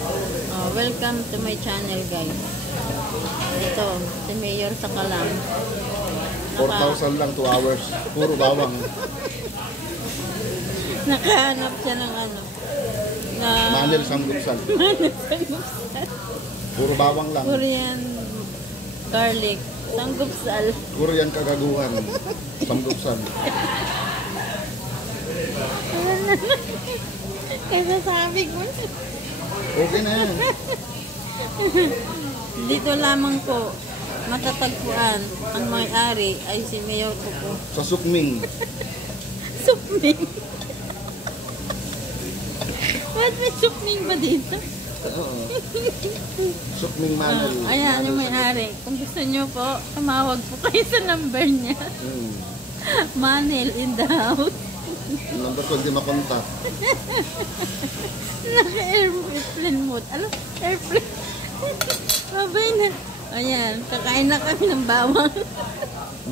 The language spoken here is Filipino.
Oh, welcome to my channel, guys. Ito, si Mayor sa Kalam. 4,000 lang 2 hours. Puro bawang. Nakahanap siya ng ano. Na Manil samgupsal. Puro bawang lang. Korean garlic. Sanggupsal. Puro yan kagaguhan. Samgupsal. Kaya sabi ko. Okay na yan. Dito lamang po matatagpuan ang may-ari ay si Mayor Kuko. Sa Sukming. Sukming. Ba't may sukming ba dito? Oo. Sukming Manil. Ayan yung may-ari. Kung gusto nyo po, tumawag po kayo sa number niya. Manil in the house. Number ko hindi makontak. Naka-airplane mode. Ano? Airplane. Babay na. Ayan, kakain na kami ng bawang.